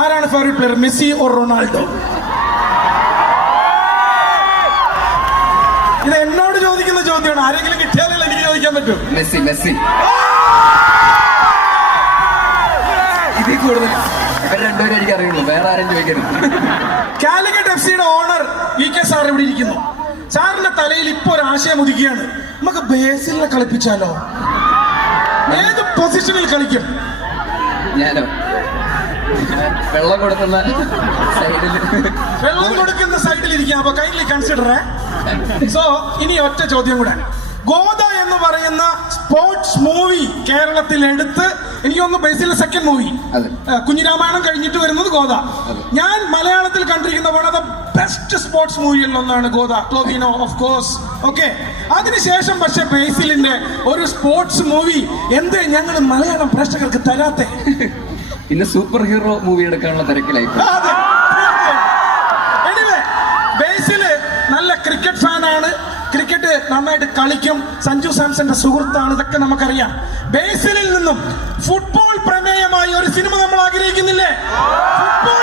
ആരാണ് favourite player, Messi or Ronaldo? ഇത് എന്നോട് ചോദിക്കുന്ന ചോദ്യമാണ്. ആരെങ്കിലും കിട്ടിയാലേ എനിക്ക് ചോദിക്കാൻ പറ്റൂ. Messi Messi. ഇതിൽ കൂടുതൽ രണ്ടുപേരും എനിക്ക് അറിയുള്ളൂ, വേറെ ആരും ചോദിക്കരുത്. കാലിക്കറ്റ് FC-യുടെ ഓണർ VK സാർ ഇവിടെ ഇരിക്കുന്നു. സാറിന്റെ തലയിൽ ഇപ്പൊ ഒരു ആശയം ഉദിക്കുകയാണ്. നമുക്ക് ബേസിലിനെ കളിപ്പിച്ചാലോ? ഏത് പൊസിഷനിൽ കളിക്കും? ഞാനോ? വെള്ളം കൊടുക്കുന്ന സൈഡിൽ. വെള്ളം കൊടുക്കുന്ന സൈഡിൽ ഇരിക്കാം. അപ്പൊ കൈൻഡ്ലി കൺസിഡർ. സോ ഇനി ഒറ്റ ചോദ്യം കൂടെ. ഗോദ എന്ന് പറയുന്ന സ്പോർട്സ് മൂവി കേരളത്തിൽ എടുത്ത് എനിക്ക് തോന്നുന്നു ബേസിലെ സെക്കൻഡ് മൂവി. കുഞ്ഞിരാമായണം കഴിഞ്ഞിട്ട് വരുന്നത് ഗോദ. ഞാൻ മലയാളത്തിൽ കണ്ടിരിക്കുന്ന one of the best sports മൂവികളിൽ ഒന്നാണ് Godha. Tovino of course. Okay, അതിനുശേഷം പക്ഷെ ബേസിലിന്റെ ഒരു സ്പോർട്സ് മൂവി എന്ത് ഞങ്ങൾ മലയാളം പ്രേക്ഷകർക്ക് തരാത്തെ? പിന്നെ സൂപ്പർ ഹീറോ മൂവി എടുക്കാനുള്ള തിരക്കിലായി. ബേസില് നല്ല ക്രിക്കറ്റ് ഫാനാണ്, ക്രിക്കറ്റ് നന്നായിട്ട് കളിക്കും, സഞ്ജു സാംസന്റെ സുഹൃത്താണ്, ഇതൊക്കെ നമുക്കറിയാം. ബേസിലിൽ നിന്നും ഫുട്ബോൾ പ്രമേയമായി ഒരു സിനിമ നമ്മൾ ആഗ്രഹിക്കുന്നില്ലേ? ഫുട്ബോൾ